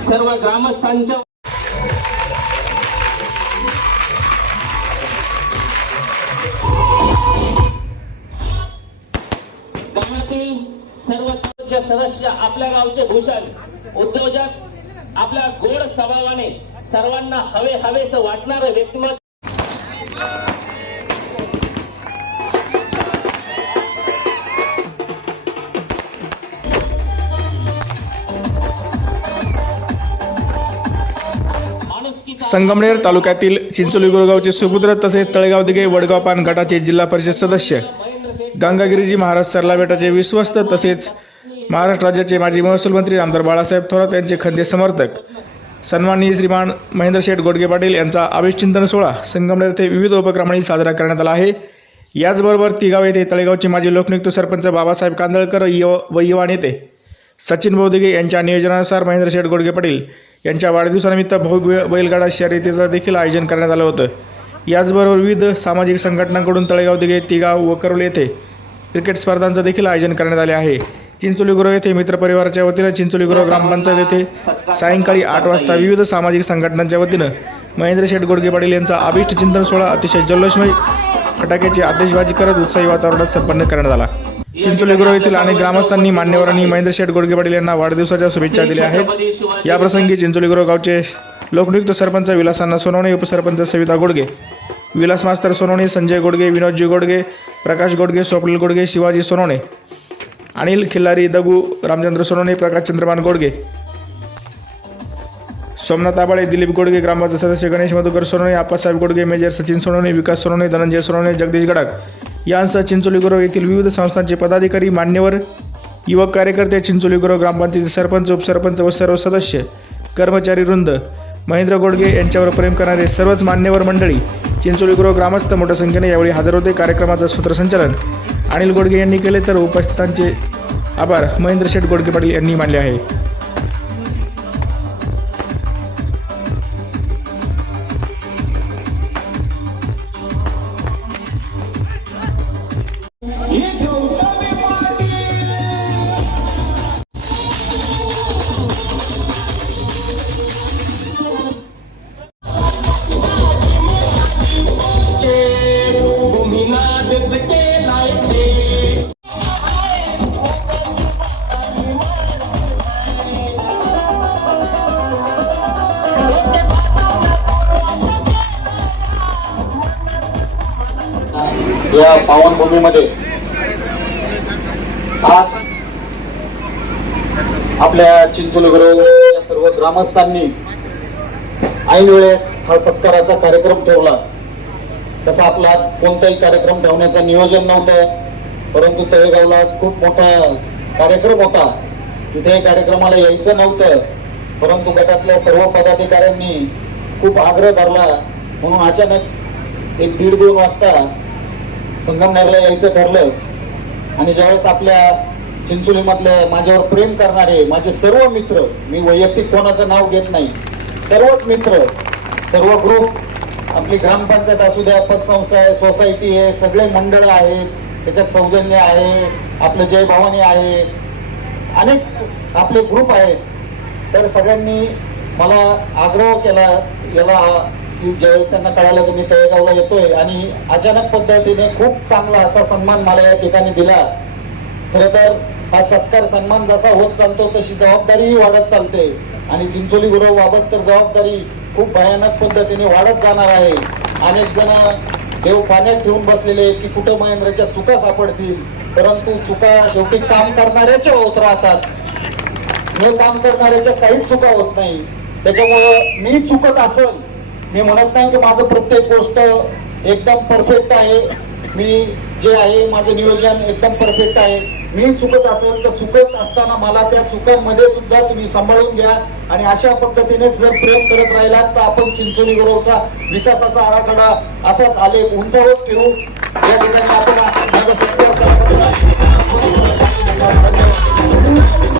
सर्व ग्रामस्थांच्या गावातील सर्व सदस्य आपल्या गावचे भूषण उद्योजक आपल्या गोड स्वभावाने सर्वांना हवे हवेस वाटणारं व्यक्तिमत्व संगमनेर तालुक्यातील चिंचोली गुरगावचे सुपुत्र तसेच तळेगाव दिघे वडगाव पान गटाचे जिल्हा परिषद सदस्य. गंगागिरीजी महाराज सरला बेटाचे विश्वस्त तसेच महाराष्ट्र राज्याचे माजी महसूल मंत्री आमदार बाळासाहेब थोरात यांचे खंदे समर्थक. सन्माननीय श्रीमान महेंद्र शेठ गोडगे पाटील यांचा अभिष्चिंतन सोहळा संगमनेर येथे विविध उपक्रमांनी साजरा करण्यात आला आहे. याचबरोबर तिगाव येथे तळेगावचे माजी लोकनियुक्त सरपंच बाबासाहेब कांदळकर व युवा नेते सचिन बोधिगे यांच्या नियोजनानुसार महेंद्र शेठ गोडगे पाटील यांच्या वाढदिवसानिमित्त भव्य बैलगाडा शर्यतीचं देखील आयोजन करण्यात आलं होतं. याचबरोबर विविध सामाजिक संघटनांकडून तळेगाव दिघे तिगाव व येथे क्रिकेट स्पर्धांचं देखील आयोजन करण्यात आले आहे. चिंचोलीगृह येथे मित्रपरिवाराच्या वतीनं चिंचोलीगृह ग्रामपंचायत येथे सायंकाळी आठ वाजता विविध सामाजिक संघटनांच्या वतीनं महेंद्र शेठ गोडगे पाटील यांचा अभिष्ट चिंतन सोहळा अतिशय जल्लोषमय फटाक्याची आतिषबाजी करत उत्साही वातावरणात संपन्न करण्यात आला. चिंचोलीगुरो येथील अनेक ग्रामस्थांनी मान्यवरांनी महेंद्र शेठ गोडगे पाटील यांना वाढदिवसाच्या शुभेच्छा दिल्या आहेत. याप्रसंगी चिंचोलीगुरो गावचे लोकनियुक्त सरपंच विलासांना सोनवणे उपसरपंच सविता गोडगे विलास मास्तर सोनवणे संजय गोडगे विनोदजी गोडगे प्रकाश गोडगे स्वप्नील गोडगे शिवाजी सोनवणे अनिल खिल्लारी दगू रामचंद्र सोनवणे प्रकाश चंद्रमान गोडगे सोमनाथ आबाळे दिलीप गोडगे ग्रामपंचायत सदस्य गणेश मधुकर सोनवणे आप्पासाहेब गोडगे मेजर सचिन सोनवणे विकास सोनवणे धनंजय सोनवणे जगदीश गडाख यांसह चिंचोलीगुरव येथील विविध संस्थांचे पदाधिकारी मान्यवर युवक कार्यकर्ते चिंचोलीगुरव ग्रामपंचायतीचे सरपंच उपसरपंच व सर्व सदस्य कर्मचारी वृंद महेंद्र गोडगे यांच्यावर प्रेम करणारे सर्वच मान्यवर मंडळी चिंचोलीगुरव ग्रामस्थ मोठ्या संख्येने यावेळी हजर होते. कार्यक्रमाचं सूत्रसंचालन अनिल गोडगे यांनी केले तर उपस्थितांचे आभार महेंद्र शेठ गोडगे पाटील यांनी मानले आहे. या पावनभूमीमध्ये आज आपल्या चिंचलगुरु सर्व ग्रामस्थांनी ऐन वेळेस हा सत्काराचा कार्यक्रम ठेवला. तसा आपला आज कोणताही कार्यक्रम ठेवण्याचं नियोजन नव्हतं परंतु तळेगावला आज खूप मोठा कार्यक्रम होता. तिथे कार्यक्रमाला यायचं नव्हतं परंतु गटातल्या सर्व पदाधिकाऱ्यांनी खूप आग्रह धरला. म्हणून अचानक एक दीड दोन वाजता संगमनेरला यायचं ठरलं. आणि ज्यावेळेस आपल्या चिंचोलीमधले माझ्यावर प्रेम करणारे माझे सर्व मित्र मी वैयक्तिक कोणाचं नाव घेत नाही सर्वच मित्र सर्व ग्रुप आपली ग्रामपंचायत असू द्या पतसंस्था आहे सोसायटी आहे सगळे मंडळ आहेत त्याच्यात सौजन्य आहे आपलं जय भवानी आहे अनेक आपले ग्रुप आहेत. तर सगळ्यांनी मला आग्रह केला याला की ज्यावेळेस त्यांना कळालं की मी तळेगावला येतोय आणि अचानक पद्धतीने खूप चांगला असा सन्मान मला या ठिकाणी दिला. खर तर हा सत्कार सन्मान जसा होत चालतो तशी जबाबदारीही वाढत चालते. आणि चिंचोली गुरव बाबत तर जबाबदारी खूप भयानक पद्धतीने वाढत जाणार आहे. अनेक जण देव पाण्यात ठेवून बसलेले की कुठं महेंद्रच्या चुका सापडतील परंतु चुका शेवटी काम करणाऱ्याच्या होत राहतात. हे काम करणाऱ्याच्या काहीच चुका होत नाही. त्याच्यामुळं मी चुकत असल मी म्हणत नाही की माझं प्रत्येक गोष्ट एकदम परफेक्ट आहे. मी जे आहे माझं नियोजन एकदम परफेक्ट आहे. मी चुकत असेल तर चुकत असताना मला त्या चुकांमध्ये सुद्धा तुम्ही सांभाळून घ्या. आणि अशा पद्धतीने जर प्रेम करत राहिलात तर आपण चिंचोली गुरवचा विकासाचा आराखडा असाच आले उंचावत ठेवू. या ठिकाणी आपण माझा सत्कार